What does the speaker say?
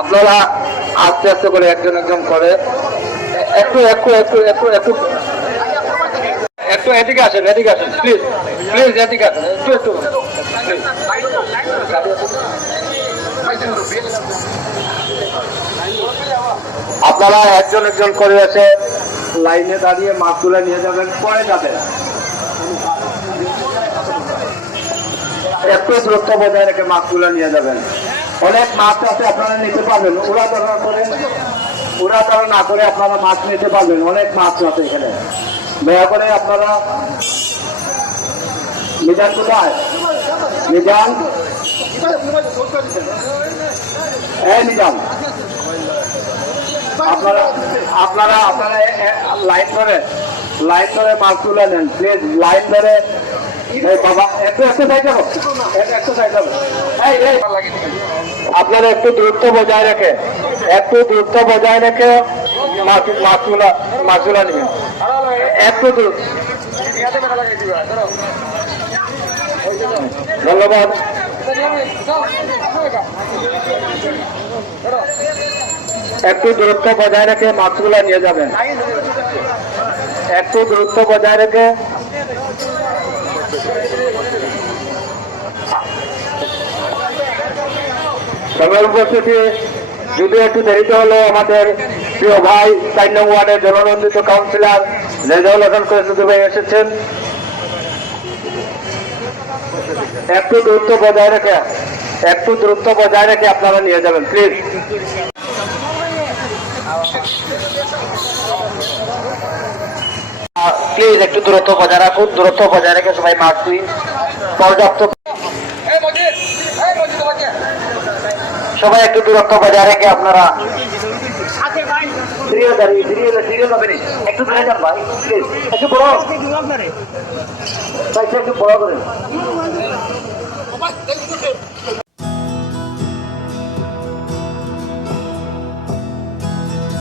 আপনারা আস্তে আস্তে করে একজন একজন করে একটু একটু একটু একটু একটু একটু এদিকে আসেন প্লিজ প্লিজ এদিকে আসেন একটু একটু আপনারা একজন একজন করে এসে লাইনে দাঁড়িয়ে মাছগুলো নিয়ে যাবেন, পরে যাবেন। একটু দূরত্ব বজায় রেখে মাছগুলো নিয়ে যাবেন। অনেক মাছ আছে, আপনারা নিতে পারবেন। উড়াধরা না করে আপনারা মাছ নিতে পারবেন। অনেক মাছ আছে এখানে। দয়া করে আপনারা মিজান কোথায়? মিজান, মিজান, আপনারা আপনারা আপনারা লাইন ধরে মাছগুলো নেন প্লিজ। লাইন ধরে বাবা একটু সাইড যাবো, একটু সাইড যাবো। আপনারা একটু দূরত্ব বজায় রেখে মাছগুলা নেবেন। একটু দূর, ধন্যবাদ। একটু দূরত্ব বজায় রেখে মাছগুলা নিয়ে যাবেন। একটু দূরত্ব বজায় রেখে সবার উপস্থিতি যদি একটু দেরিতে হলো আমাদের প্রিয় ভাই 4 নং ওয়ার্ডের জননন্দিত কাউন্সিলর রেজাউল হাসান কয়েসুদ্দিন ভাই এসেছেন। একটু দূরত্ব বজায় রেখে আপনারা নিয়ে যাবেন প্লিজ। প্লিজ একটু দূরত্ব বজায় রাখুন। দূরত্ব বজায় রেখে সবাই মাছ দিন। পর্যাপ্ত সবাই একটু দূরত্ব বজায় রেখে আপনারা একটু দূরে যান ভাই, প্লিজ একটু বড় করেন।